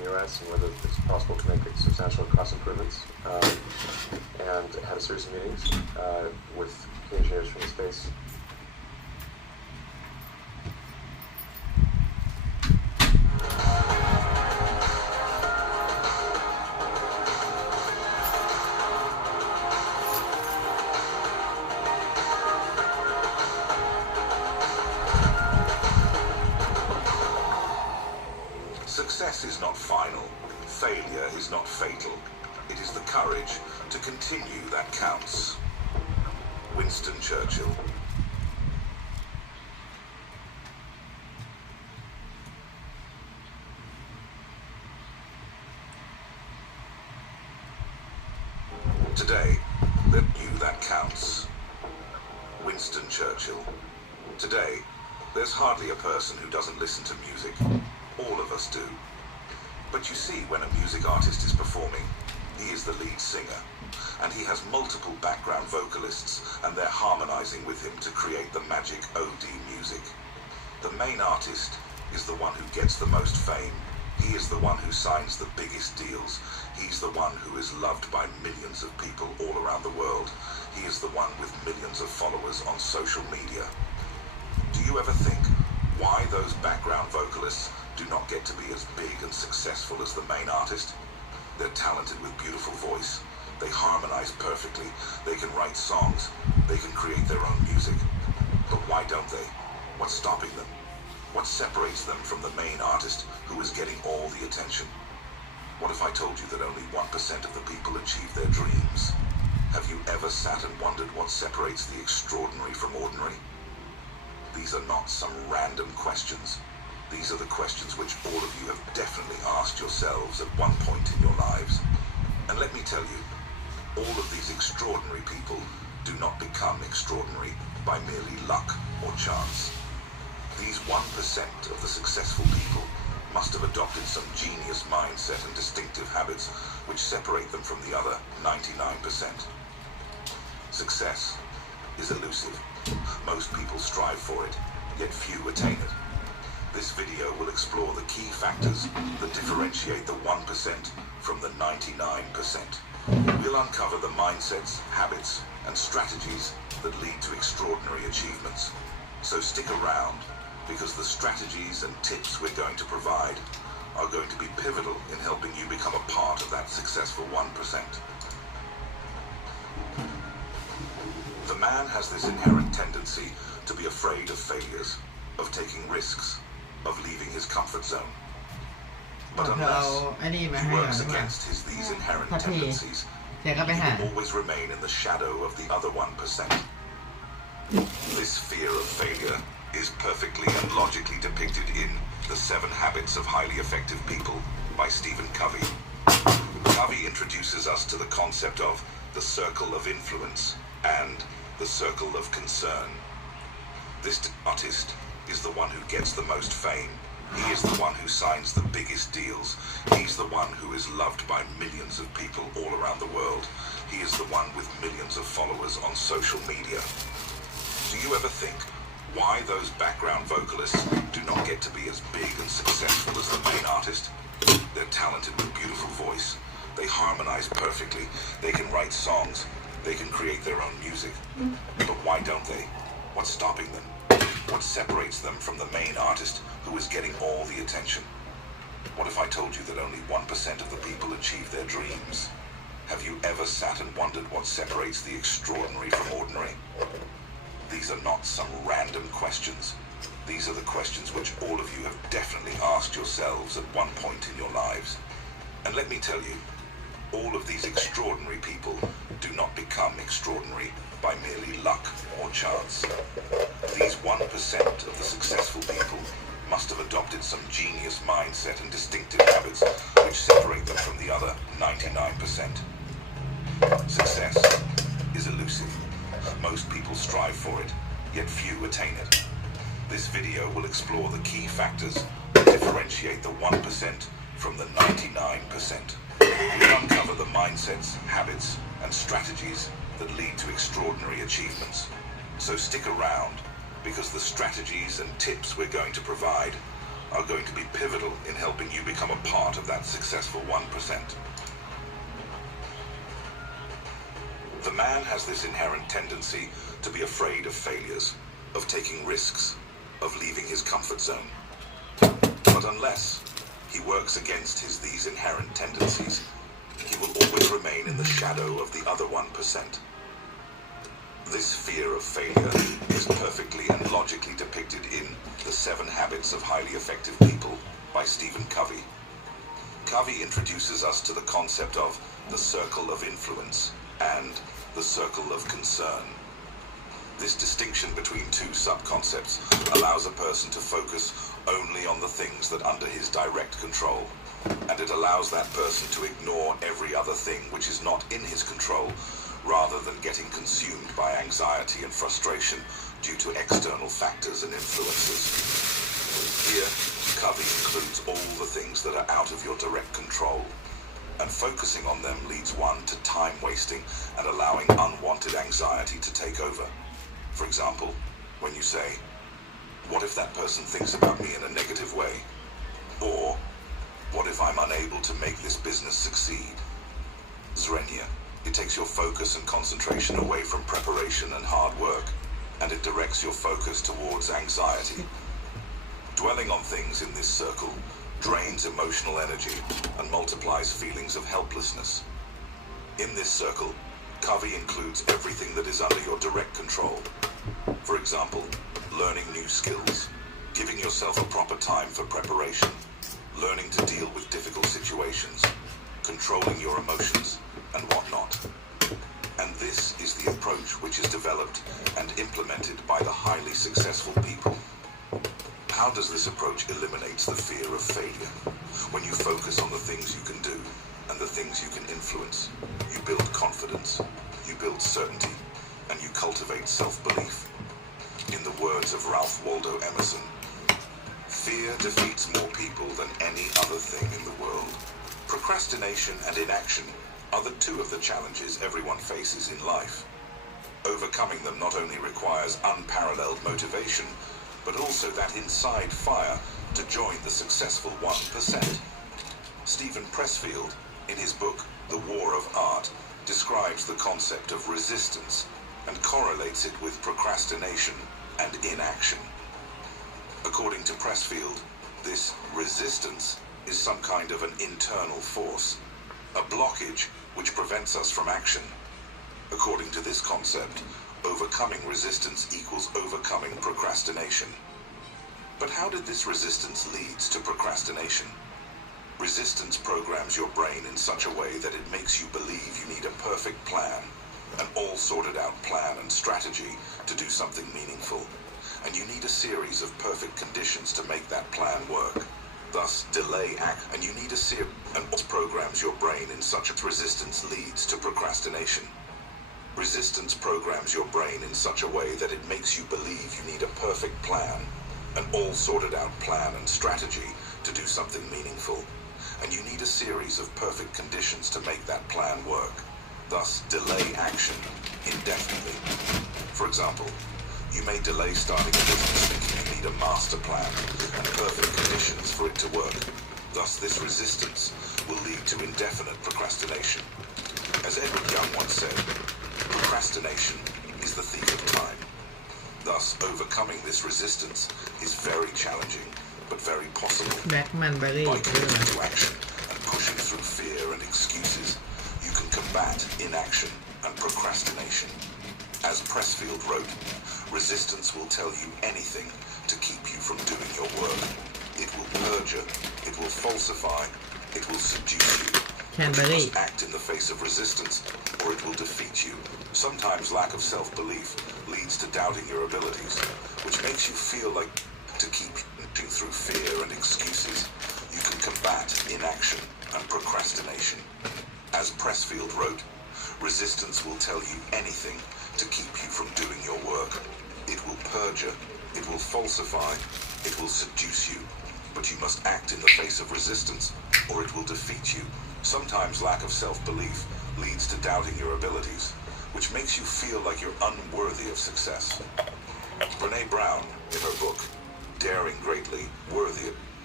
the US and whether it's possible to make substantial cost improvements, and had a series of meetings with key engineers from the space. Success is not final. Failure is not fatal. It is the courage to continue that counts. Winston Churchill. Today, let you that counts. Winston Churchill. Today, there's hardly a person who doesn't listen to music. All of us do. But you see, when a music artist is performing, he is the lead singer, and he has multiple background vocalists, and they're harmonizing with him to create the magic OD music. The main artist is the one who gets the most fame. He is the one who signs the biggest deals. He's the one who is loved by millions of people all around the world. He is the one with millions of followers on social media. Do you ever think why those background vocalists do not get to be as big and successful as the main artist? They're talented with beautiful voice. They harmonize perfectly. They can write songs. They can create their own music. But why don't they? What's stopping them? What separates them from the main artist who is getting all the attention? What if I told you that only 1% of the people achieve their dreams? Have you ever sat and wondered what separates the extraordinary from ordinary? These are not some random questions. These are the questions which all of you have definitely asked yourselves at one point in your lives. And let me tell you, all of these extraordinary people do not become extraordinary by merely luck or chance. These 1% of the successful people must have adopted some genius mindset and distinctive habits which separate them from the other 99%. Success is elusive. Most people strive for it, yet few attain it. This video will explore the key factors that differentiate the 1% from the 99%. We'll uncover the mindsets, habits, and strategies that lead to extraordinary achievements. So stick around, because the strategies and tips we're going to provide are going to be pivotal in helping you become a part of that successful 1%. The man has this inherent tendency to be afraid of failures, of taking risks, of leaving his comfort zone. But unless he works against these inherent tendencies, he will always remain in the shadow of the other 1%. This fear of failure is perfectly and logically depicted in The 7 Habits of Highly Effective People by Stephen Covey. Covey introduces us to the concept of the circle of influence and the circle of concern. This artist is the one who gets the most fame. He is the one who signs the biggest deals. He's the one who is loved by millions of people all around the world. He is the one with millions of followers on social media. Do you ever think why those background vocalists do not get to be as big and successful as the main artist? They're talented with beautiful voice. They harmonize perfectly. They can write songs. They can create their own music. But why don't they? What's stopping them? What separates them from the main artist who is getting all the attention? What if I told you that only 1% of the people achieve their dreams? Have you ever sat and wondered what separates the extraordinary from ordinary? These are not some random questions. These are the questions which all of you have definitely asked yourselves at one point in your lives. And let me tell you, all of these extraordinary people do not become extraordinary by merely luck or chance. These 1% of the successful people must have adopted some genius mindset and distinctive habits which separate them from the other 99%. Success is elusive. Most people strive for it, yet few attain it. This video will explore the key factors that differentiate the 1% from the 99%. We'll uncover the mindsets, habits, and strategies that lead to extraordinary achievements. So stick around, because the strategies and tips we're going to provide are going to be pivotal in helping you become a part of that successful 1%. The man has this inherent tendency to be afraid of failures, of taking risks, of leaving his comfort zone. But unless he works against these inherent tendencies, he will always remain in the shadow of the other 1%. This fear of failure is perfectly and logically depicted in The 7 Habits of Highly Effective People by Stephen Covey. Covey introduces us to the concept of the circle of influence and the circle of concern. This distinction between two sub-concepts allows a person to focus only on the things that are under his direct control, and it allows that person to ignore every other thing which is not in his control, rather than getting consumed by anxiety and frustration due to external factors and influences. Here, Covey includes all the things that are out of your direct control, and focusing on them leads one to time wasting and allowing unwanted anxiety to take over. For example, when you say, "What if that person thinks about me in a negative way?" Or, "What if I'm unable to make this business succeed?" Zrenia. It takes your focus and concentration away from preparation and hard work, and it directs your focus towards anxiety. Dwelling on things in this circle drains emotional energy and multiplies feelings of helplessness. In this circle, Covey includes everything that is under your direct control. For example, learning new skills, giving yourself a proper time for preparation, learning to deal with difficult situations, controlling your emotions, and whatnot. And this is the approach which is developed and implemented by the highly successful people. How does this approach eliminate the fear of failure? When you focus on the things you can do and the things you can influence, you build confidence, you build certainty, and you cultivate self-belief. In the words of Ralph Waldo Emerson, "Fear defeats more people than any other thing in the world. Procrastination and inaction are the two of the challenges everyone faces in life. Overcoming them not only requires unparalleled motivation, but also that inside fire to join the successful 1%. Stephen Pressfield, in his book The War of Art, describes the concept of resistance and correlates it with procrastination and inaction. According to Pressfield, this resistance is some kind of an internal force, a blockage which prevents us from action. According to this concept, overcoming resistance equals overcoming procrastination. But how did this resistance lead to procrastination? Resistance programs your brain in such a way that it makes you believe you need a perfect plan, an all-sorted-out plan and strategy to do something meaningful, and you need a series of perfect conditions to make that plan work. Thus, delay act, and you need a series and programs your brain in such a resistance leads to procrastination. Resistance programs your brain in such a way that it makes you believe you need a perfect plan, an all-sorted-out plan and strategy to do something meaningful, and you need a series of perfect conditions to make that plan work. Thus, delay action indefinitely. For example, you may delay starting a business thinking you need a master plan and perfect conditions for it to work. Thus, this resistance will lead to indefinite procrastination. As Edward Young once said, procrastination is the thief of time. Thus, overcoming this resistance is very challenging, but very possible. Blackberry By committing to action and pushing through fear and excuses, you can combat inaction and procrastination. As Pressfield wrote, resistance will tell you anything to keep you from doing your work. It will perjure, it will falsify, it will seduce you. But you must act in the face of resistance, or it will defeat you. Sometimes lack of self-belief leads to doubting your abilities, which makes you feel like to keep pushing through fear and excuses, you can combat inaction and procrastination. As Pressfield wrote, resistance will tell you anything to keep you from doing your work. It will perjure, it will falsify, it will seduce you. But you must act in the face of resistance, or it will defeat you. Sometimes lack of self-belief leads to doubting your abilities, which makes you feel like you're unworthy of success. Brene Brown, in her book, Daring Greatly, Worthy,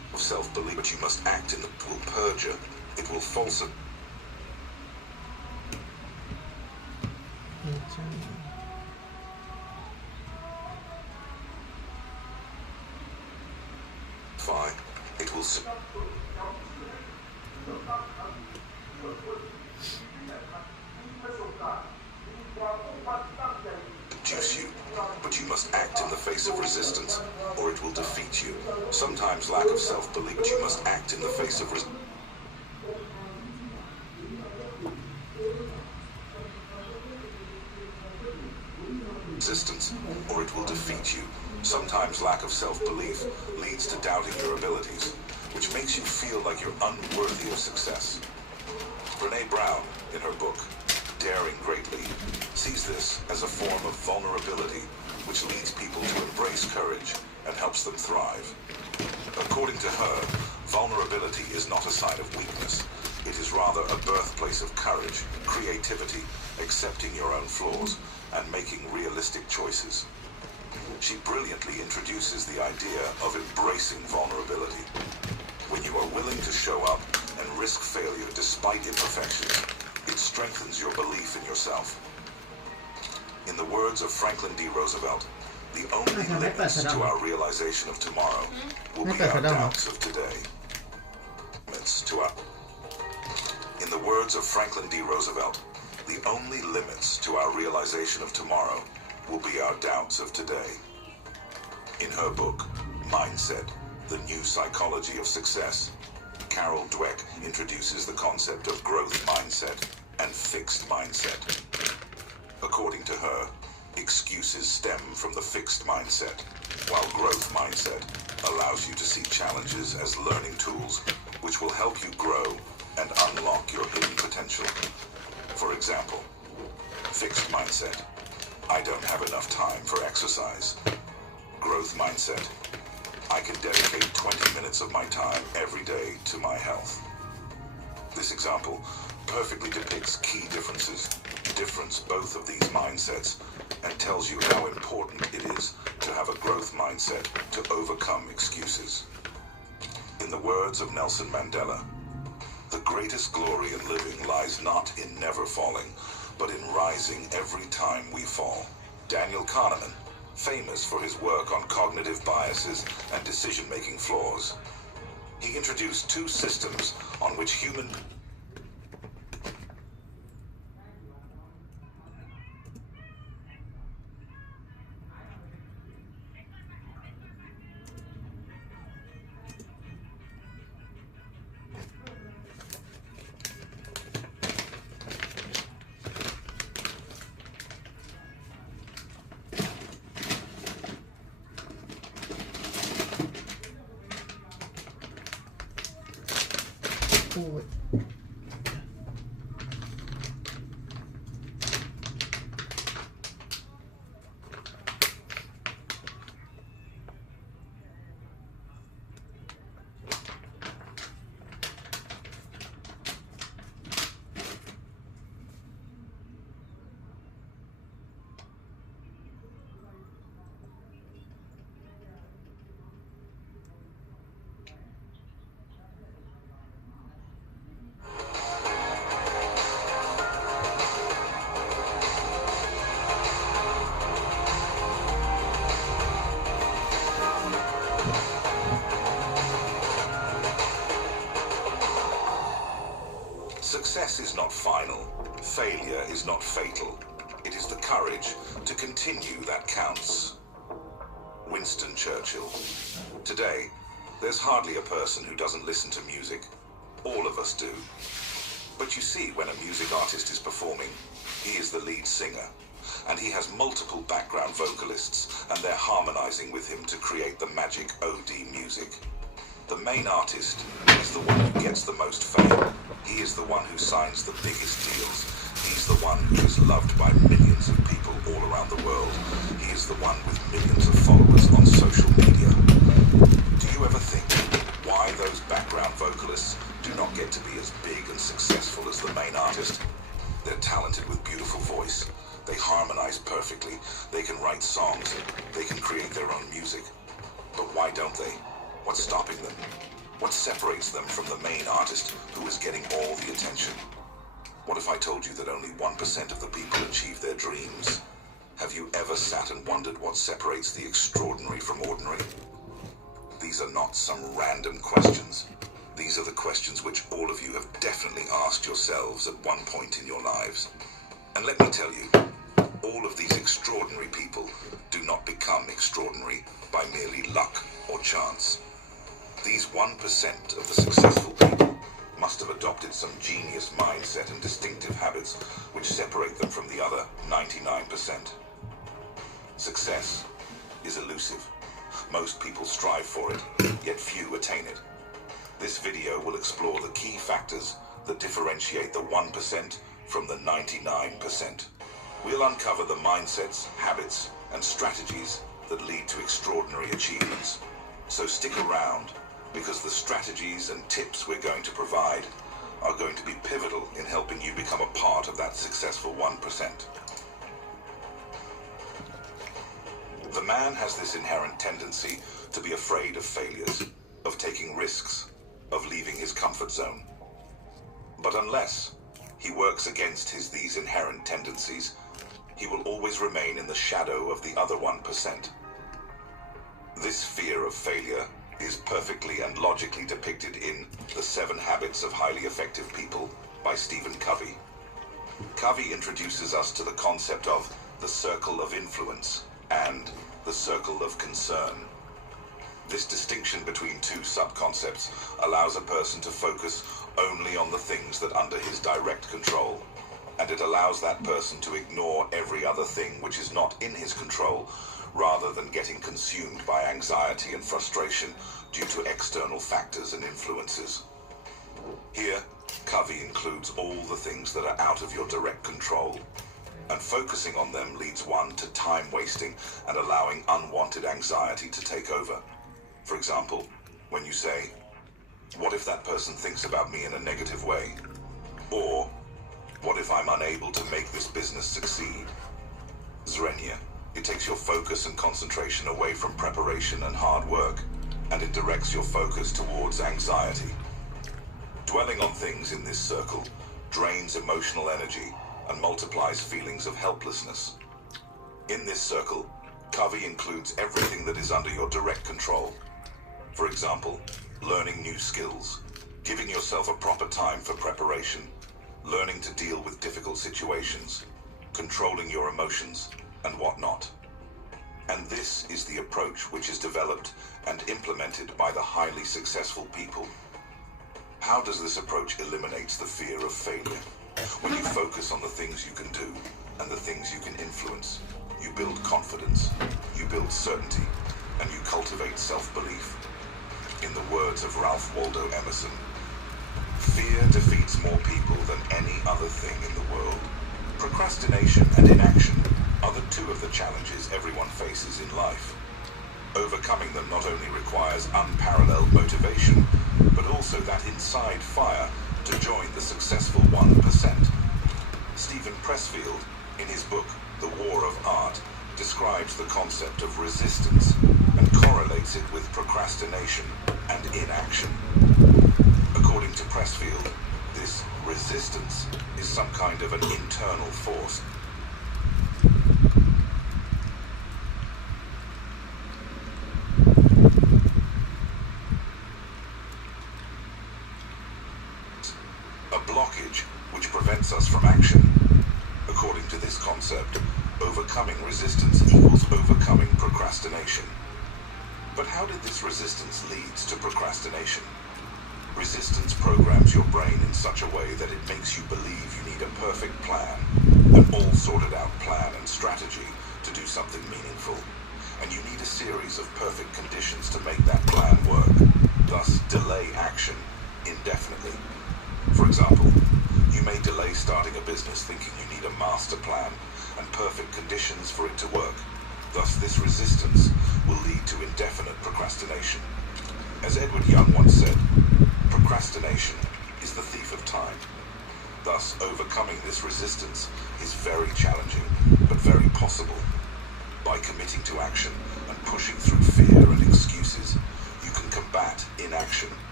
of self-belief, but you must act in the will perjure. It will falsify. It will seduce you, but you must act in the face of resistance, or it will defeat you. Sometimes lack of self-belief, but you must act in the face of resistance, or it will defeat you. Sometimes lack of self-belief leads to doubting your abilities, which makes you feel like you're unworthy of success. Brené Brown, in her book, Daring Greatly, sees this as a form of vulnerability, which leads people to embrace courage and helps them thrive. According to her, vulnerability is not a sign of weakness. It is rather a birthplace of courage, creativity, accepting your own flaws, and making realistic choices. She brilliantly introduces the idea of embracing vulnerability. When you are willing to show up and risk failure despite imperfections, it strengthens your belief in yourself. In the words of Franklin D. Roosevelt, the only limits to our realization of tomorrow will be our doubts of today. In the words of Franklin D. Roosevelt, the only limits to our realization of tomorrow will be our doubts of today. In her book, Mindset, The New Psychology of Success, Carol Dweck introduces the concept of growth mindset and fixed mindset. According to her, excuses stem from the fixed mindset, while growth mindset allows you to see challenges as learning tools, which will help you grow and unlock your hidden potential. For example, fixed mindset: I don't have enough time for exercise. Growth mindset: I can dedicate 20 minutes of my time every day to my health. This example perfectly depicts key difference both of these mindsets and tells you how important it is to have a growth mindset to overcome excuses. In the words of Nelson Mandela, the greatest glory in living lies not in never falling, but in rising every time we fall. Daniel Kahneman, famous for his work on cognitive biases and decision-making flaws, he introduced two systems on which human Success is not final. Failure is not fatal. It is the courage to continue that counts. Winston Churchill. Today, there's hardly a person who doesn't listen to music. All of us do. But you see, when a music artist is performing, he is the lead singer, and he has multiple background vocalists, and they're harmonizing with him to create the magic OD music. The main artist is the one who gets the most fame. He is the one who signs the biggest deals. He's the one who is loved by millions of people all around the world. He is the one with millions of followers on social media. Do you ever think why those background vocalists do not get to be as big and successful as the main artist? They're talented with beautiful voice. They harmonize perfectly. They can write songs. They can create their own music. But why don't they? What's stopping them? What separates them from the main artist who is getting all the attention? What if I told you that only 1% of the people achieve their dreams? Have you ever sat and wondered what separates the extraordinary from ordinary? These are not some random questions. These are the questions which all of you have definitely asked yourselves at one point in your lives. And let me tell you, all of these extraordinary people do not become extraordinary by merely luck or chance. These 1% of the successful people must have adopted some genius mindset and distinctive habits which separate them from the other 99%. Success is elusive. Most people strive for it, yet few attain it. This video will explore the key factors that differentiate the 1% from the 99%. We'll uncover the mindsets, habits, and strategies that lead to extraordinary achievements. So stick around, because the strategies and tips we're going to provide are going to be pivotal in helping you become a part of that successful 1%. The man has this inherent tendency to be afraid of failures, of taking risks, of leaving his comfort zone. But unless he works against these inherent tendencies, he will always remain in the shadow of the other 1%. This fear of failure is perfectly and logically depicted in The 7 Habits of Highly Effective People by Stephen Covey. Covey introduces us to the concept of the circle of influence and the circle of concern. This distinction between two sub-concepts allows a person to focus only on the things that are under his direct control, and it allows that person to ignore every other thing which is not in his control, rather than getting consumed by anxiety and frustration due to external factors and influences. Here, Covey includes all the things that are out of your direct control, and focusing on them leads one to time wasting and allowing unwanted anxiety to take over. For example, when you say, "What if that person thinks about me in a negative way?" Or, "What if I'm unable to make this business succeed?" Zrenia. It takes your focus and concentration away from preparation and hard work, and it directs your focus towards anxiety. Dwelling on things in this circle drains emotional energy and multiplies feelings of helplessness. In this circle, Covey includes everything that is under your direct control. For example, learning new skills, giving yourself a proper time for preparation, learning to deal with difficult situations, controlling your emotions, and whatnot. And this is the approach which is developed and implemented by the highly successful people. How does this approach eliminate the fear of failure? When you focus on the things you can do and the things you can influence, you build confidence, you build certainty, and you cultivate self-belief. In the words of Ralph Waldo Emerson, "Fear defeats more people than any other thing in the world." Procrastination and inaction are the two of the challenges everyone faces in life. Overcoming them not only requires unparalleled motivation, but also that inside fire to join the successful 1%. Stephen Pressfield, in his book The War of Art, describes the concept of resistance and correlates it with procrastination and inaction. According to Pressfield, this resistance is some kind of an internal force. A blockage which prevents us from action. According to this concept, overcoming resistance equals overcoming procrastination. But how did this resistance lead to procrastination? Resistance programs your brain in such a way that it makes you believe you need a perfect plan, an all-sorted-out plan and strategy to do something meaningful, and you need a series of perfect conditions to make that plan work, thus delay action indefinitely. For example, you may delay starting a business thinking you need a master plan and perfect conditions for it to work. Thus, this resistance will lead to indefinite procrastination. As Edward Young once said, procrastination is the thief of time. Thus, overcoming this resistance is very challenging, but very possible. By committing to action and pushing through fear and excuses, you can combat inaction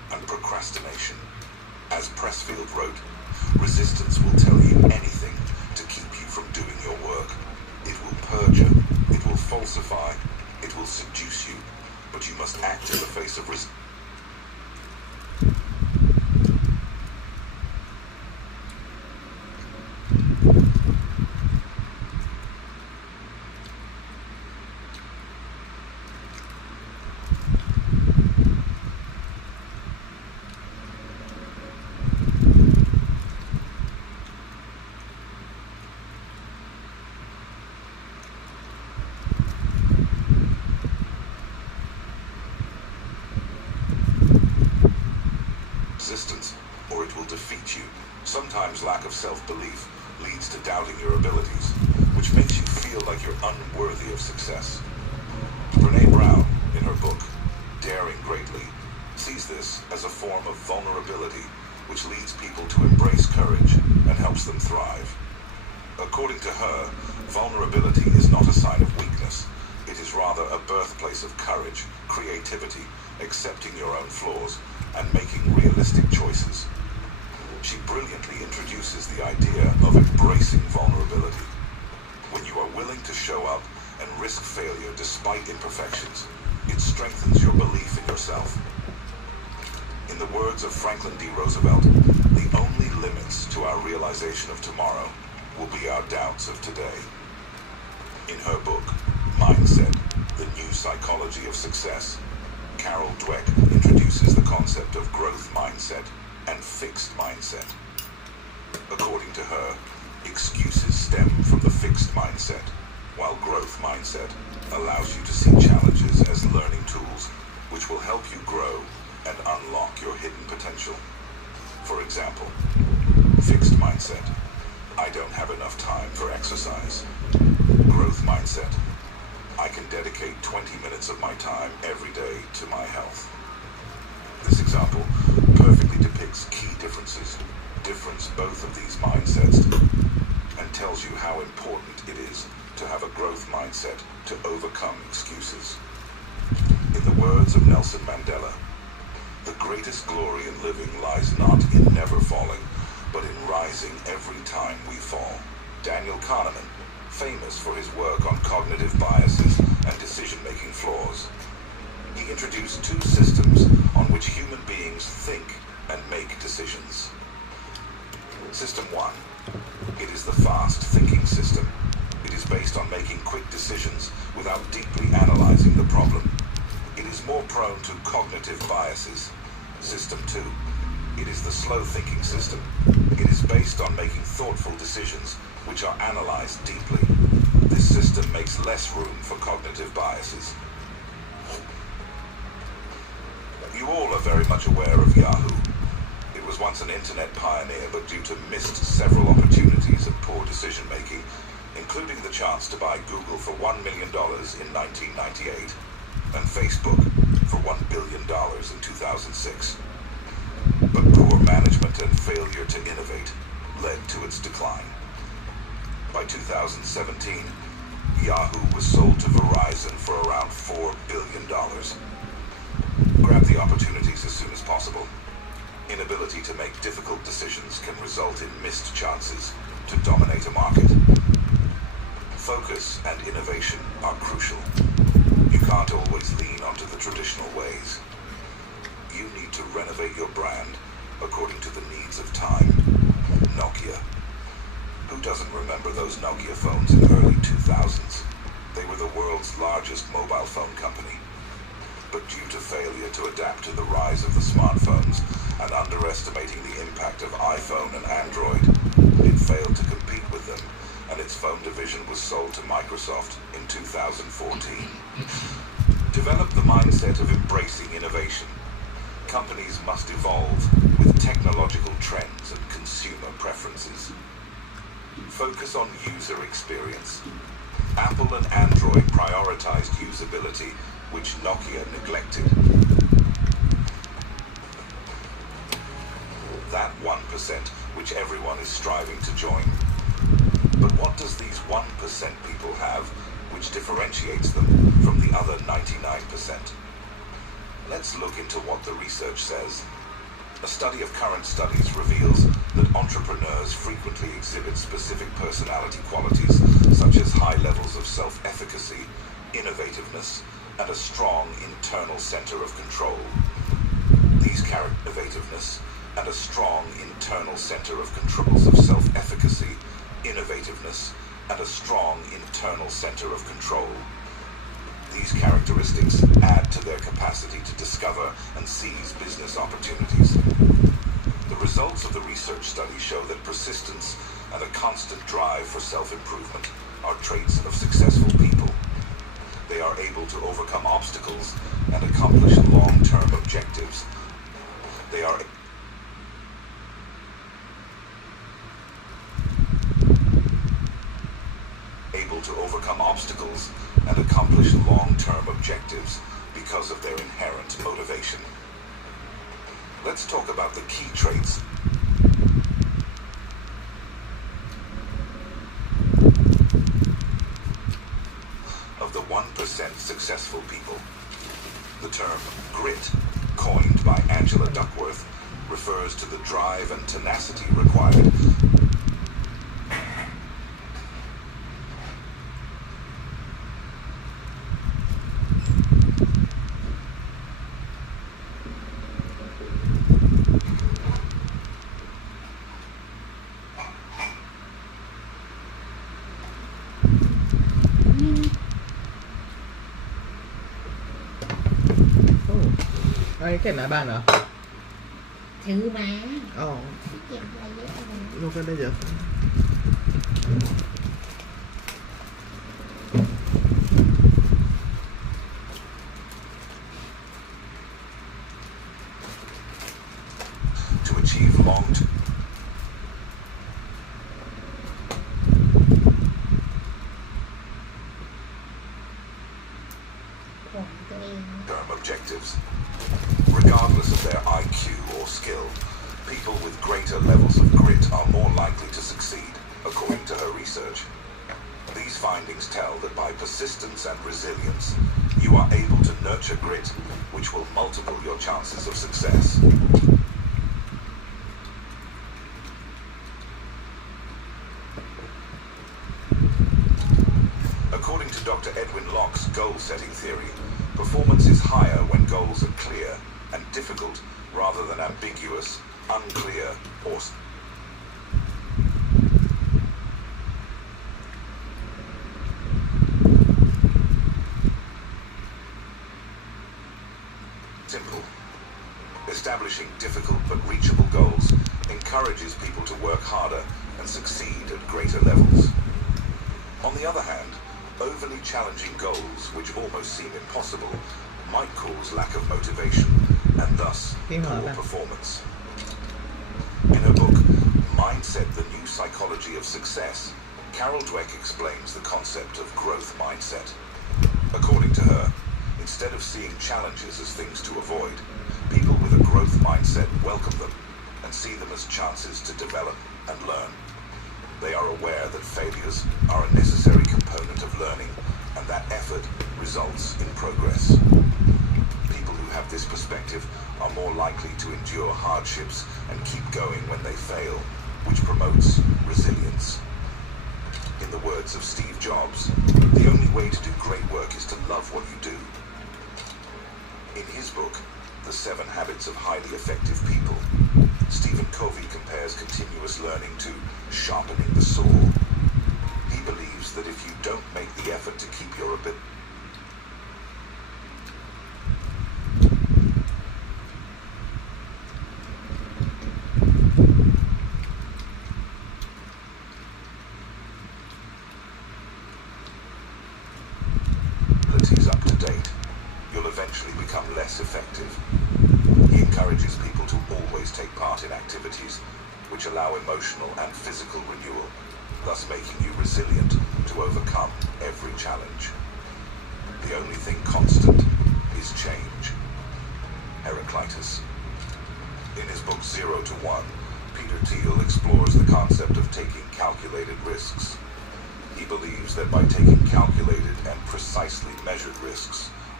and procrastination. As Pressfield wrote, resistance will tell you anything to keep you from doing your work. It will perjure, it will falsify, it will seduce you, but you must act in the face of resistance. Or it will defeat you. Sometimes lack of self-belief leads to doubting your abilities, which makes you feel like you're unworthy of success. Brene Brown, in her book, Daring Greatly, sees this as a form of vulnerability which leads people to embrace courage and helps them thrive. According to her, vulnerability is not a sign of weakness. It is rather a birthplace of courage, creativity, accepting your own flaws, and making realistic choices. She brilliantly introduces the idea of embracing vulnerability. When you are willing to show up and risk failure despite imperfections, it strengthens your belief in yourself. In the words of Franklin D. Roosevelt, the only limits to our realization of tomorrow will be our doubts of today. In her book, Mindset, The New Psychology of Success, Carol Dweck introduces the concept of growth mindset and fixed mindset. According to her, excuses stem from the fixed mindset, while growth mindset allows you to see challenges as learning tools which will help you grow and unlock your hidden potential. For example, fixed mindset: I don't have enough time for exercise. Growth mindset: I can dedicate 20 minutes of my time every day to my health. This example perfectly depicts key difference both of these mindsets and tells you how important it is to have a growth mindset to overcome excuses. In the words of Nelson Mandela, the greatest glory in living lies not in never falling, but in rising every time we fall. Daniel Kahneman, famous for his work on cognitive biases and decision-making flaws. He introduced two systems on which human beings think and make decisions. System 1. It is the fast-thinking system. It is based on making quick decisions without deeply analyzing the problem. It is more prone to cognitive biases. System 2. It is the slow-thinking system. It is based on making thoughtful decisions which are analyzed deeply. This system makes less room for cognitive biases. You all are very much aware of Yahoo. It was once an internet pioneer, but due to missed several opportunities and poor decision-making, including the chance to buy Google for $1 million in 1998 and Facebook for $1 billion in 2006. But poor management and failure to innovate led to its decline. By 2017, Yahoo was sold to Verizon for around $4 billion. Grab the opportunities as soon as possible. Inability to make difficult decisions can result in missed chances to dominate a market. Focus and innovation are crucial. You can't always lean onto the traditional ways. You need to renovate your brand according to the needs of time. Nokia. Who doesn't remember those Nokia phones in the early 2000s? They were the world's largest mobile phone company. But due to failure to adapt to the rise of the smartphones and underestimating the impact of iPhone and Android, it failed to compete with them, and its phone division was sold to Microsoft in 2014. Develop the mindset of embracing innovation. Companies must evolve with technological trends and consumer preferences. Focus on user experience. Apple and Android prioritized usability, which Nokia neglected. That 1% which everyone is striving to join. But what does these 1% people have which differentiates them from the other 99%? Let's look into what the research says. A study of current studies reveals that entrepreneurs frequently exhibit specific personality qualities such as high levels of self-efficacy, innovativeness, and a strong internal center of control. These innovativeness and a strong internal center of controls of self-efficacy, innovativeness, and a strong internal center of control. These characteristics add to their capacity to discover and seize business opportunities. The results of the research study show that persistence and a constant drive for self-improvement are traits of successful people. They are able to overcome obstacles and accomplish long-term objectives. They are able to overcome obstacles and accomplish long-term objectives because of their inherent motivation. Let's talk about the key traits of the 1% successful people. The term grit, coined by Angela Duckworth, refers to the drive and tenacity required Ai cái nạ ban hả? Thử mà. Ồ. Kẹp lại với anh. Luôn cái đây giờ. to achieve long-term objectives. Regardless of their IQ or skill, people with greater levels of grit are more likely to succeed, according to her research. These findings tell that by persistence and resilience, you are able to nurture grit, which will multiple your chances of success. According to Dr. Edwin Locke's goal-setting theory, performance is higher when goals are clear and difficult rather than ambiguous, unclear, or simple. Establishing difficult but reachable goals encourages people to work harder and succeed at greater levels. On the other hand, overly challenging goals, which almost seem impossible, might cause lack of motivation and thus poor performance. In her book, Mindset, the New Psychology of Success, Carol Dweck explains the concept of growth mindset. According to her, instead of seeing challenges as things to avoid, people with a growth mindset welcome them and see them as chances to develop and learn. They are aware that failures are a necessary component of learning and that effort results in progress. People who have this perspective are more likely to endure hardships and keep going when they fail, which promotes resilience. In the words of Steve Jobs, the only way to do great work is to love what you do. In his book, The 7 Habits of Highly Effective People, Stephen Covey compares continuous learning to sharpening the saw. He believes that if you don't make the effort to keep your ability up to date, you'll eventually become less effective. He encourages people to always take part in activities which allow emotional and physical renewal, thus making you resilient to overcome every challenge. The only thing constant is change. Heraclitus. In his book 0 to 1, Peter Thiel explores the concept of taking calculated risks. He believes that by taking calculated and precisely measured risks,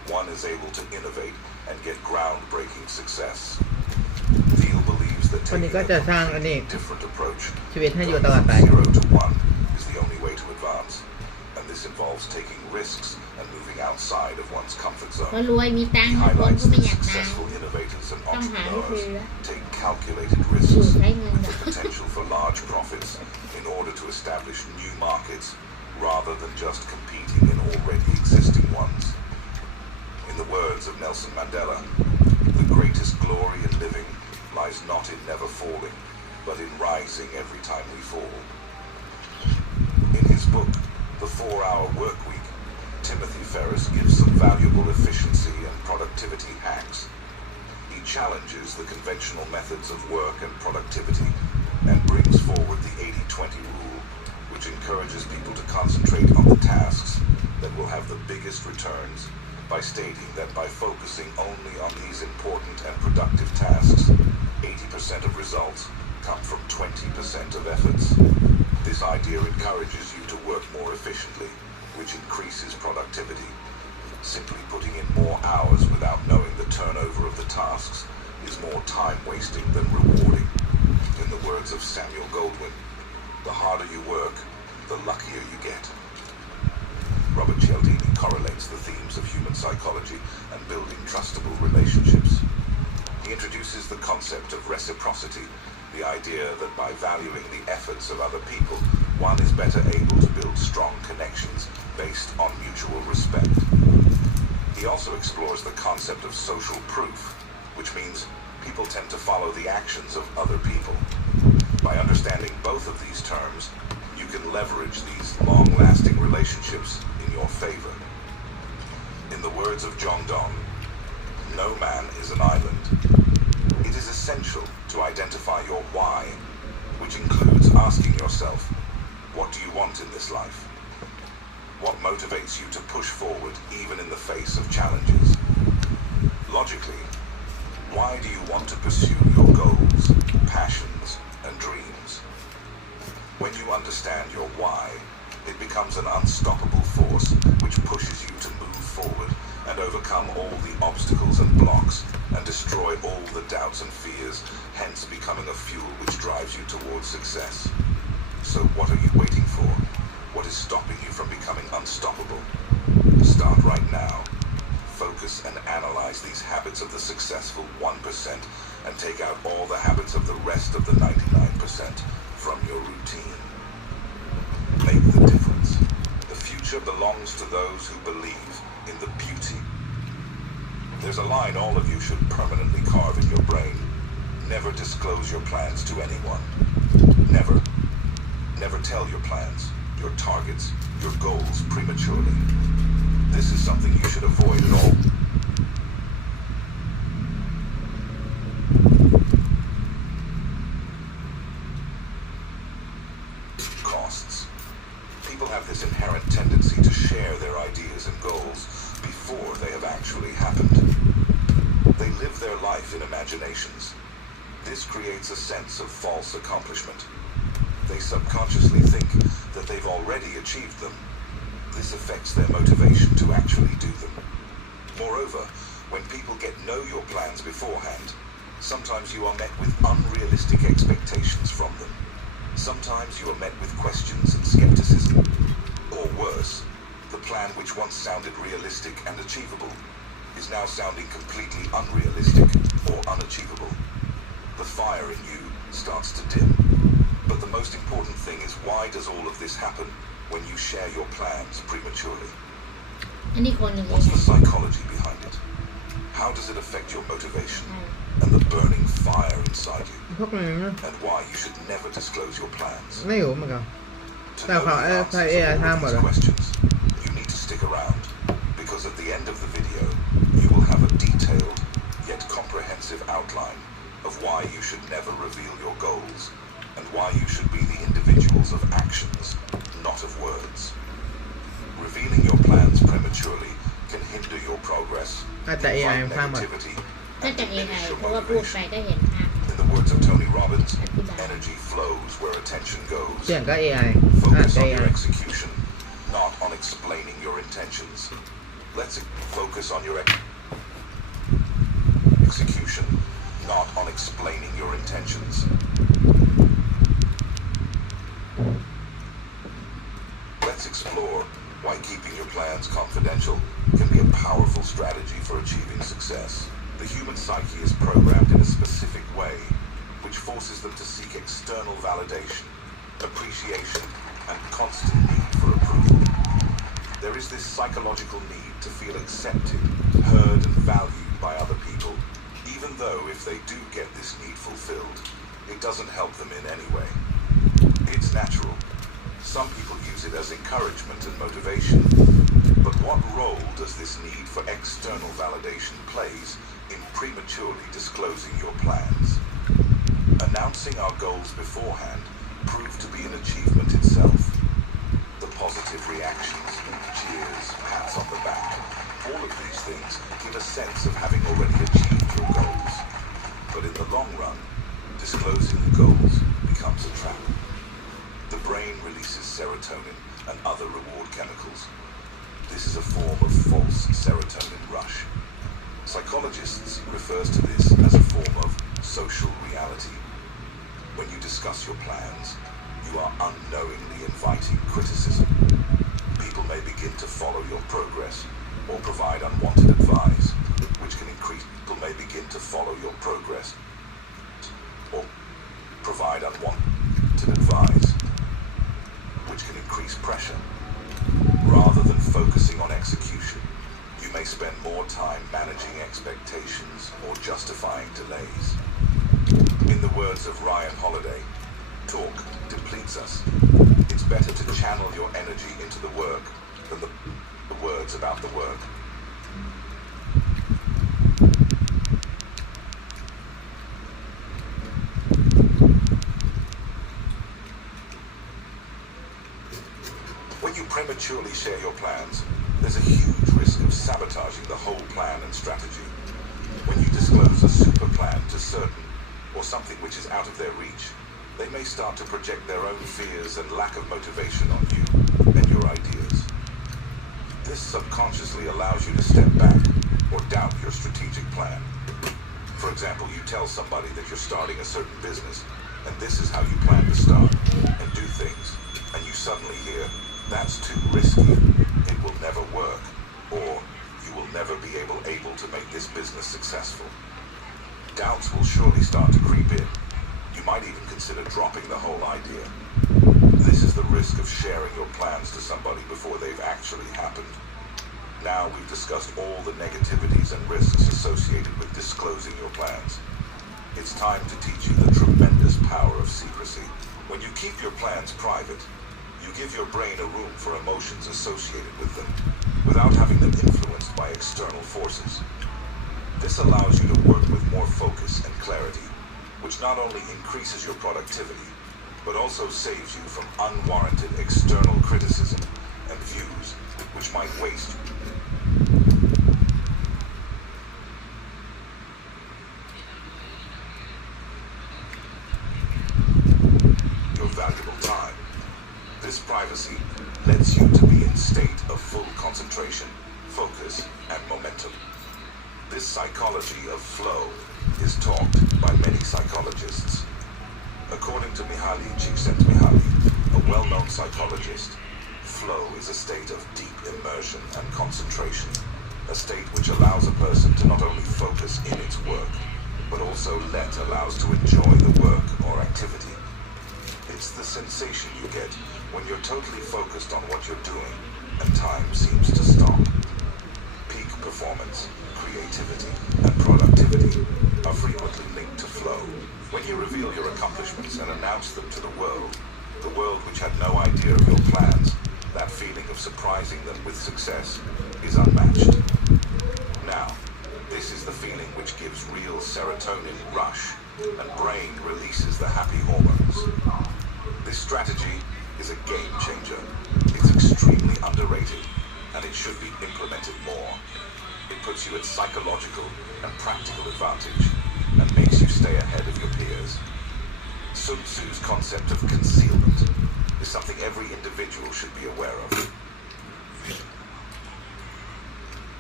one is able to innovate and get groundbreaking success. Thiel believes that คนนี้ taking ก็ a จะสร้างอันนี้ completely different approach ชีวิตให้อยู่ going ตลอด from ไป zero to one is the only way to advance, and this involves taking risks and moving outside of one's comfort เพราะ zone. รวยมีตัง He ค์คนก็ highlights ไม่ that อยากตาย successful innovators and ต้องหาให้ซื้อ entrepreneurs take calculated สูตร risks ใช้เงิน with the potential for large profits in order to establish new markets rather than just competing in already existing ones. In the words of Nelson Mandela, the greatest glory in living lies not in never falling, but in rising every time we fall. In his book, The 4-Hour Workweek, Timothy Ferriss gives some valuable efficiency and productivity hacks. He challenges the conventional methods of work and productivity and brings forward the 80-20 rule, which encourages people to concentrate on the tasks that will have the biggest returns by stating that by focusing only on these important and productive tasks, 80% of results come from 20% of efforts. This idea encourages you to work more efficiently, which increases productivity. Simply putting in more hours without knowing the turnover of the tasks is more time-wasting than rewarding. In the words of Samuel Goldwyn, the harder you work, the luckier you get. Robert Cialdini correlates the themes of human psychology and building trustable relationships. He introduces the concept of reciprocity, the idea that by valuing the efforts of other people, one is better able to build strong connections based on mutual respect. He also explores the concept of social proof, which means people tend to follow the actions of other people. By understanding both of these terms, you can leverage these long-lasting relationships in your favor. In the words of John Donne, no man is an island. It is essential to identify your why, which includes asking yourself, what do you want in this life? What motivates you to push forward even in the face of challenges? Logically, why do you want to pursue your goals, passions, and dreams? When you understand your why, it becomes an unstoppable force which pushes you to move forward and overcome all the obstacles and blocks and destroy all the doubts and fears, hence becoming a fuel which drives you towards success. So what are you waiting for? What is stopping you from becoming unstoppable? Start right now. Focus and analyze these habits of the successful 1% and take out all the habits of the rest of the 99% from your routine. Make the difference. The future belongs to those who believe in the beauty. There's a line all of you should permanently carve in your brain. Never disclose your plans to anyone. Never. Never tell your plans, your targets, your goals prematurely. This is something you should avoid at all. Costs. People have this inherent tendency to share their ideas and goals before they have actually happened. They live their life in imaginations. This creates a sense of false accomplishment. They subconsciously think that they've already achieved them. This affects their motivation to actually do them. Moreover, when people know your plans beforehand, sometimes you are met with unrealistic expectations from them. Sometimes you are met with questions and skepticism. Or worse, the plan which once sounded realistic and achievable is now sounding completely unrealistic or unachievable. The fire in you starts to dim. But the most important thing is, why does all of this happen when you share your plans prematurely? อันนี้คนหนึ่ง What's the psychology behind it? How does it affect your motivation and the burning fire inside you? พวกนี้นะ And why you should never disclose your plans? ไม่รู้เหมือนกัน To Now, know the how- answers how to AI all time of these was it? questions, you need to stick around, because at the end of the video, you will have a detailed yet comprehensive outline of why you should never reveal your goals and why you should be the individuals of actions, not of words. Revealing your plans prematurely can hinder your progress, อาจจะ AI invite สร้างหมด negativity, ก็ and จาก AI diminish your เพราะว่าพูดไป motivation. ก็เห็นภาพ In the words of Tony Robbins, อธิบาย energy flows where attention goes. เสียงก็ AI อาจ Focus จะ on your AI execution, not on explaining your intentions. Let's focus on your execution, not on explaining your intentions. Let's explore why keeping your plans confidential can be a powerful strategy for achieving success. The human psyche is programmed in a specific way, which forces them to seek external validation, appreciation, and constant need for approval. There is this psychological need to feel accepted, heard, and valued by other people, even though if they do get this need fulfilled, it doesn't help them in any way. It's natural. Some people use it as encouragement and motivation. But what role does this need for external validation plays in prematurely disclosing your plans? Announcing our goals beforehand proved to be an achievement itself. The positive reactions, cheers, pats on the back, all of these things give a sense of having already achieved your goals. But in the long run, disclosing the goals becomes a trap. The brain releases serotonin and other reward chemicals. This is a form of false serotonin rush. Psychologists refers to this as a form of social reality. When you discuss your plans, you are unknowingly inviting criticism. People may begin to follow your progress or provide unwanted advice, which can increase. People may begin to follow your progress or provide unwanted advice, which can increase pressure. Rather than focusing on execution, you may spend more time managing expectations or justifying delays. In the words of Ryan Holiday, talk depletes us. It's better to channel your energy into the work than the words about the work. When you prematurely share your plans, there's a huge risk of sabotaging the whole plan and strategy. When you disclose a super plan to certain, or something which is out of their reach, they may start to project their own fears and lack of motivation on you and your ideas. This subconsciously allows you to step back or doubt your strategic plan. For example, you tell somebody that you're starting a certain business, and this is how you plan to start and do things, and you suddenly hear, "That's too risky, it will never work," or "You will never be able to make this business successful." Doubts will surely start to creep in. You might even consider dropping the whole idea. This is the risk of sharing your plans to somebody before they've actually happened. Now we've discussed all the negativities and risks associated with disclosing your plans. It's time to teach you the tremendous power of secrecy. When you keep your plans private, you give your brain a room for emotions associated with them, without having them influenced by external forces. This allows you to work with more focus and clarity, which not only increases your productivity, but also saves you from unwarranted external criticism and views which might waste your valuable time. This privacy lets you to be in state of full concentration, focus, and momentum. This psychology of flow is taught by many psychologists. According to Mihaly Csikszentmihalyi, a well-known psychologist, flow is a state of deep immersion and concentration, a state which allows a person to not only focus in its work, but also allows to enjoy the work or activity. It's the sensation you get when you're totally focused on what you're doing and time seems to stop. Peak performance, creativity, and productivity are frequently linked to flow. When you reveal your accomplishments and announce them to the world which had no idea of your plans, that feeling of surprising them with success is unmatched. Now, this is the feeling which gives real serotonin rush, and brain releases the happy hormones. This strategy is a game changer. It's extremely underrated, and it should be implemented more. It puts you at psychological and practical advantage, and makes you stay ahead of your peers. Sun Tzu's concept of concealment is something every individual should be aware of.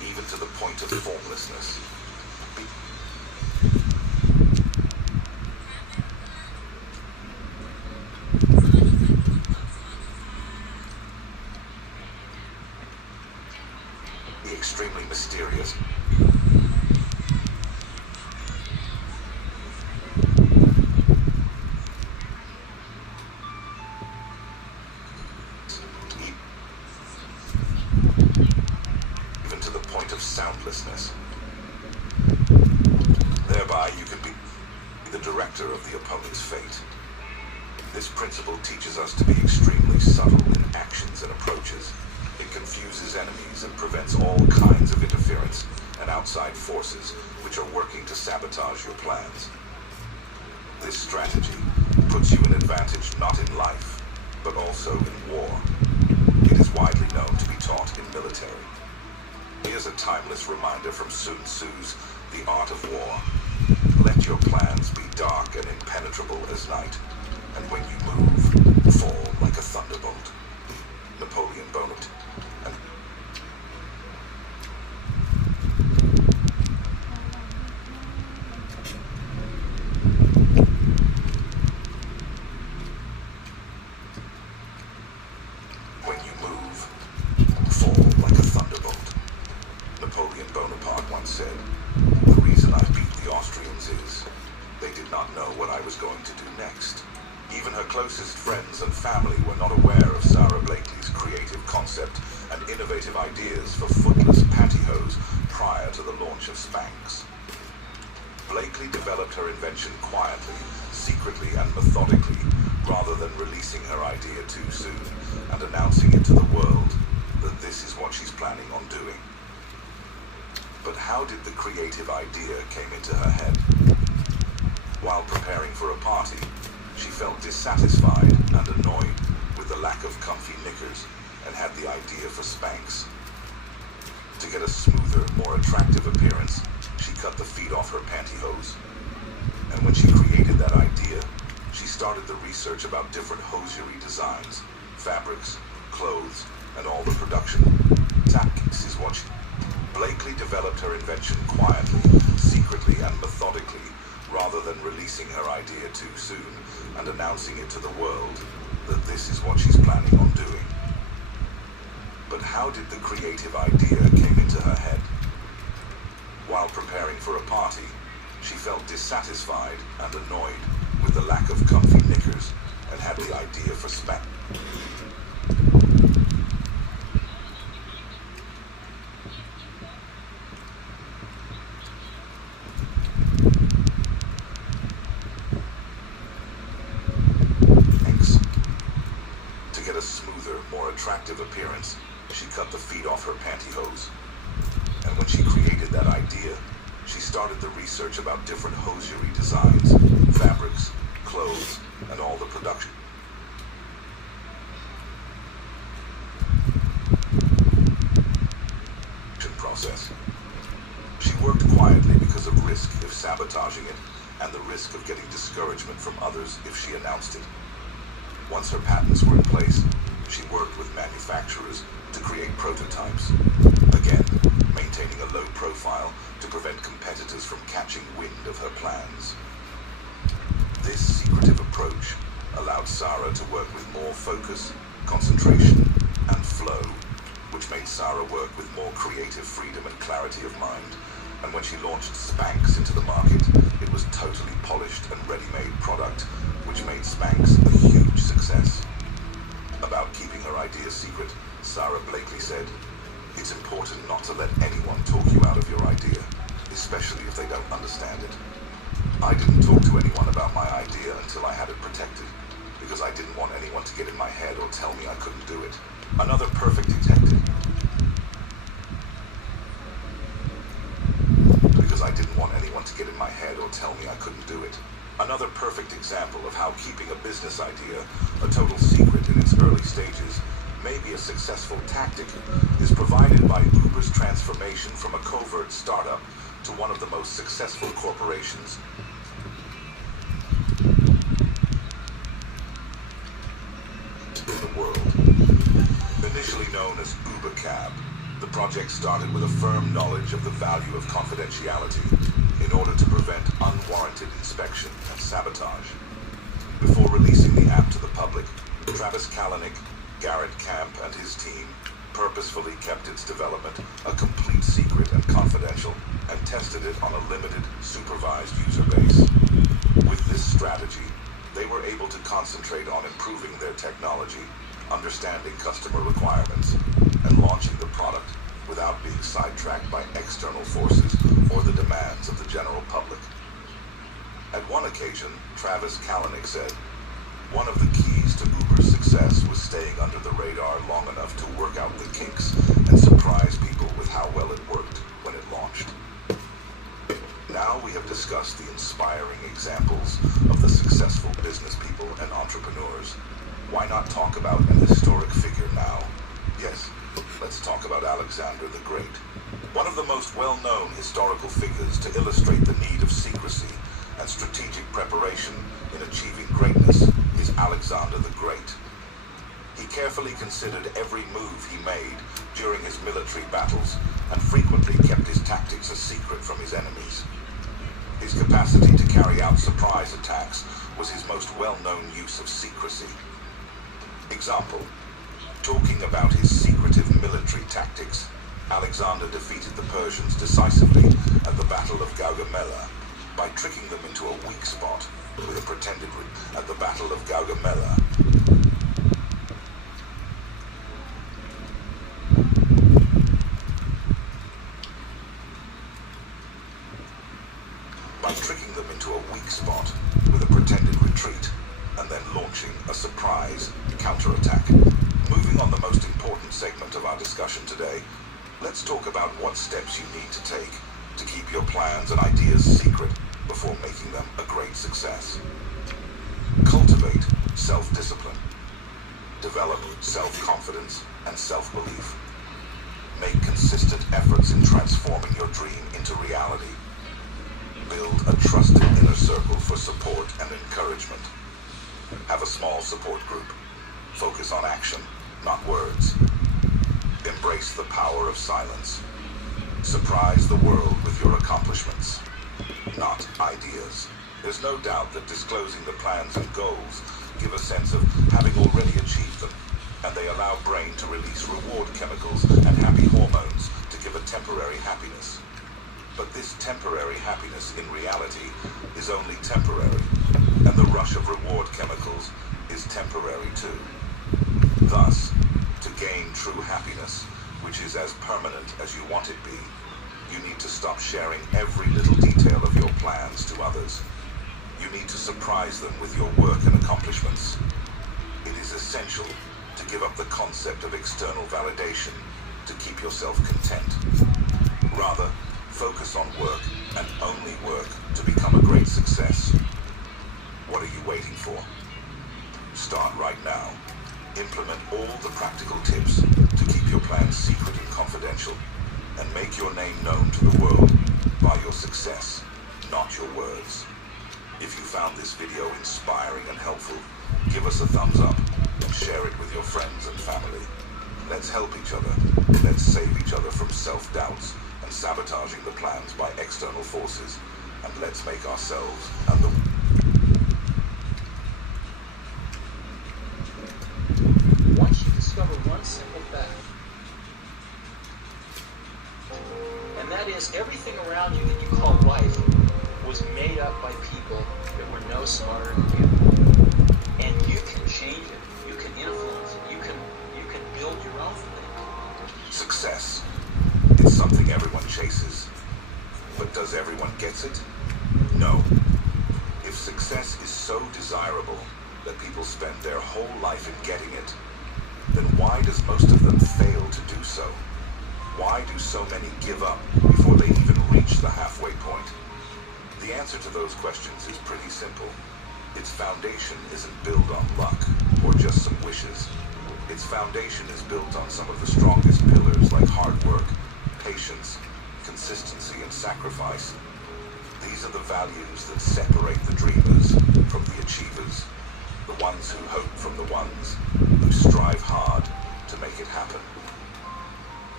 even to the point of formlessness. The extremely mysterious. Even to the point of soundlessness. Thereby you can be the director of the opponent's fate. This principle teaches us to be extremely subtle in actions and approaches. It confuses enemies and prevents all kinds of interference and outside forces which are working to sabotage your plans. This strategy puts you in advantage not in life, but also in war. It is widely known to be taught in military. Here's a timeless reminder from Sun Tzu's The Art of War. Let your plans be dark and impenetrable as night, and when you move, fall like a thunderbolt. Napoleon Bonaparte. And when you move, fall like a thunderbolt. Napoleon Bonaparte once said, "The reason I beat the Austrians is they did not know what I was going to do next." Even her closest friends and family were not aware of Sarah Blakely's creative concept and innovative ideas for footless pantyhose prior to the launch of Spanx. Blakely developed her invention quietly, secretly, and methodically, rather than releasing her idea too soon and announcing it to the world that this is what she's planning on doing. But how did the creative idea came into her head? While preparing for a party, she felt dissatisfied and annoyed with the lack of comfy knickers and had the idea for Spanx. To get a smoother, more attractive appearance, she cut the feet off her pantyhose. And when she created that idea, she started the research about different hosiery designs, fabrics, clothes, and all the production. Tactics is what Blakely developed her invention quietly, secretly, and methodically, rather than releasing her idea too soon and announcing it to the world that this is what she's planning on doing. But how did the creative idea came into her head? While preparing for a party, she felt dissatisfied and annoyed with the lack of comfy knickers and had the idea for Spanx. To get a smoother, more attractive appearance, she cut the feet off her pantyhose. And when she created that idea, she started the research about different hosiery designs, fabrics, clothes, and all the production process. She worked quietly because of risk if sabotaging it, and the risk of getting discouragement from others if she announced it. Once her patents were in place, she worked with manufacturers to create prototypes, again, maintaining a low profile to prevent competitors from catching wind of her plans. This secretive approach allowed Sarah to work with more focus, concentration, and flow, which made Sarah work with more creative freedom and clarity of mind. And when she launched Spanx into the market, it was totally polished and ready-made product, which made Spanx a huge success. About keeping her idea secret, Sarah Blakely said, "It's important not to let anyone talk you out of your idea, especially if they don't understand it. I didn't talk to anyone about my idea until I had it protected, because I didn't want anyone to get in my head or tell me I couldn't do it. Another perfect detective. Because I didn't want anyone to get in my head or tell me I couldn't do it. Another perfect example of how keeping a business idea a total secret in its early stages may be a successful tactic is provided by Uber's transformation from a covert startup to one of the most successful corporations in the world. Initially known as Uber Cab, The project started with a firm knowledge of the value of confidentiality in order to prevent unwarranted inspection and sabotage. Before releasing the app to the public, Travis Kalanick, Garrett Camp, and his team purposefully kept its development a complete secret and confidential, and tested it on a limited, supervised user base. With this strategy, they were able to concentrate on improving their technology, understanding customer requirements, and launching the product without being sidetracked by external forces or the demands of the general public. At one occasion, Travis Kalanick said, "One of the keys to Uber's success was staying under the radar long enough to work out the kinks and surprise people with how well it worked when it launched." Now we have discussed the inspiring examples of the successful business people and entrepreneurs. Why not talk about an historic figure now? Yes, let's talk about Alexander the Great. One of the most well-known historical figures to illustrate the need of secrecy and strategic preparation in achieving greatness is Alexander the Great. He carefully considered every move he made during his military battles and frequently kept his tactics a secret from his enemies. His capacity to carry out surprise attacks was his most well-known use of secrecy. Example, talking about his secretive military tactics, Alexander defeated the Persians decisively at the Battle of Gaugamela by tricking them into a weak spot with a pretended at the Battle of Gaugamela. By tricking them into a weak spot with a pretended retreat and then launching a surprise counterattack. Moving on the most important segment of our discussion today, let's talk about what steps you need to take to keep your plans and ideas secret before making them a great success. Cultivate self-discipline. Develop self-confidence and self-belief. Make consistent efforts in transforming your dream into reality. Build a trusted inner circle for support and encouragement. Have a small support group. Focus on action, not words. Embrace the power of silence. Surprise the world with your accomplishments, not ideas. There's no doubt that disclosing the plans and goals give a sense of having already achieved them, and they allow brain to release reward chemicals and happy hormones to give a temporary happiness. But this temporary happiness in reality is only temporary, and the rush of reward chemicals is temporary too. Thus, to gain true happiness, which is as permanent as you want it be, you need to stop sharing every little detail of your plans to others. You need to surprise them with your work and accomplishments. It is essential to give up the concept of external validation to keep yourself content. Rather, focus on work and only work to become a great success. What are you waiting for? Start right now. Implement all the practical tips to keep your plans secret and confidential, and make your name known to the world by your success, not your words. If you found this video inspiring and helpful, give us a thumbs up and share it with your friends and family. Let's help each other. Let's save each other from self-doubts and sabotaging the plans by external forces, and let's make ourselves and the Once you discover one simple fact, and that is everything around you that you call life was made up by people that were no smarter than you. And you can change it, you can influence it, you can build your own thing. success. It's something everyone chases. But does everyone get it? No. If success is so desirable that people spend their whole life in getting it, then why does most of them fail to do so? Why do so many give up before they even reach the halfway point? The answer to those questions is pretty simple. Its foundation isn't built on luck or just some wishes. Its foundation is built on some of the strongest pillars like hard work, patience, consistency, and sacrifice. These are the values that separate the dreamers from the achievers, the ones who hope from the ones who strive hard to make it happen.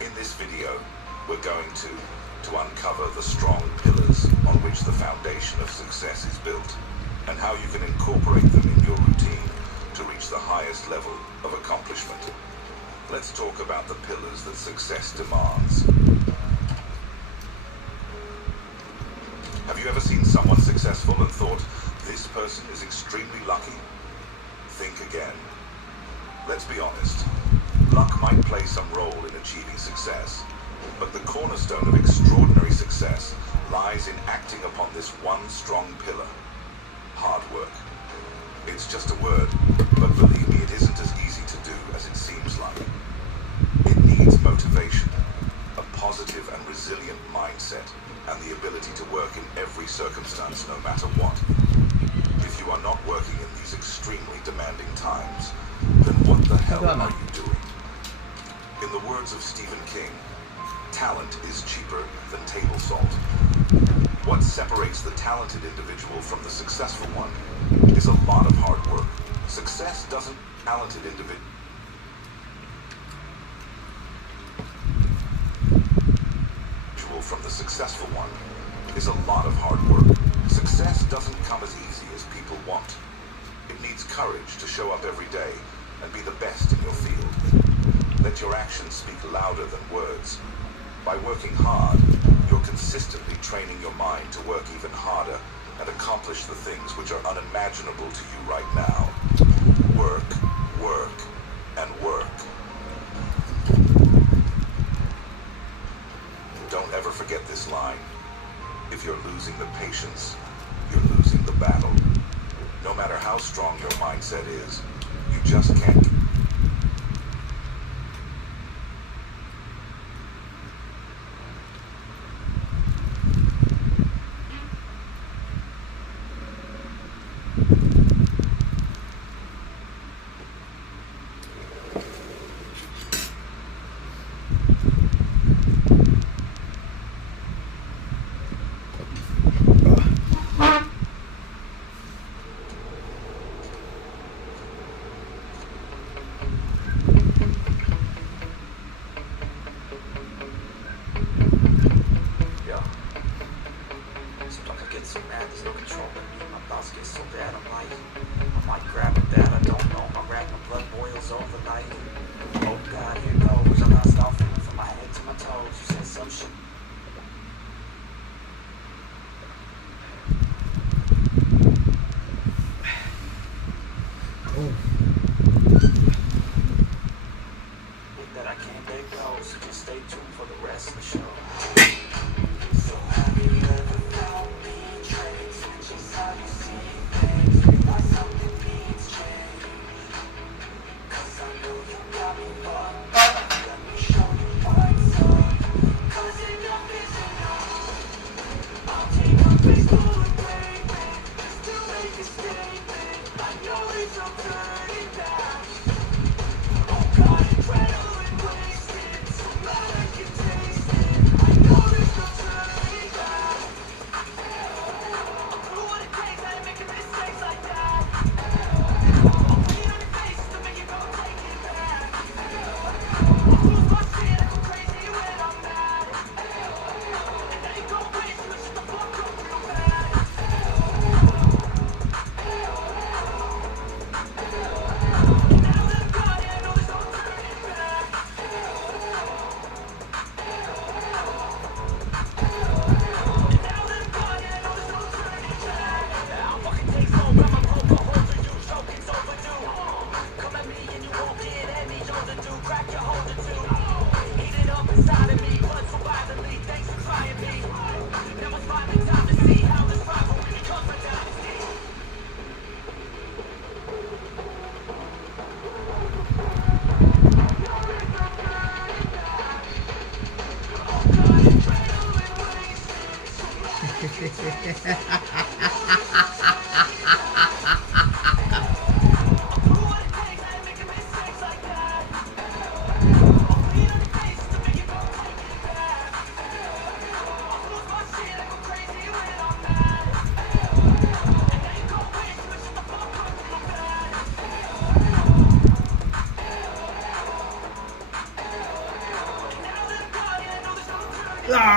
In this video, we're going to uncover the strong pillars on which the foundation of success is built, and how you can incorporate them in your routine to reach the highest level of accomplishment. Let's talk about the pillars that success demands. Have you ever seen someone successful and thought, this person is extremely lucky? Think again. Let's be honest. Luck might play some role in achieving success, but the cornerstone of extraordinary success lies in acting upon this one strong pillar: hard work. It's just a word, but believe me, it isn't as easy to do as it seems like. It needs motivation, a positive and resilient mindset, and the ability to work in every circumstance no matter what. If you are not working in these extremely demanding times, then what the hell are you doing? In the words of Stephen King, talent is cheaper than table salt. What separates the talented individual from the successful one is a lot of hard work. Success doesn't talented individual from the successful one is a lot of hard work. Success doesn't come as easy as people want. It needs courage to show up every day and be the best in your field. Let your actions speak louder than words. By working hard, you're consistently training your mind to work even harder and accomplish the things which are unimaginable to you right now. Work, work, and work. Don't ever forget this line. If you're losing the patience, you're losing the battle. No matter how strong your mindset is, you just can't.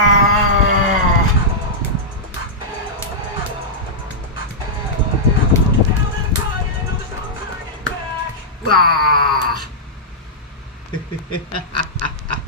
ว้า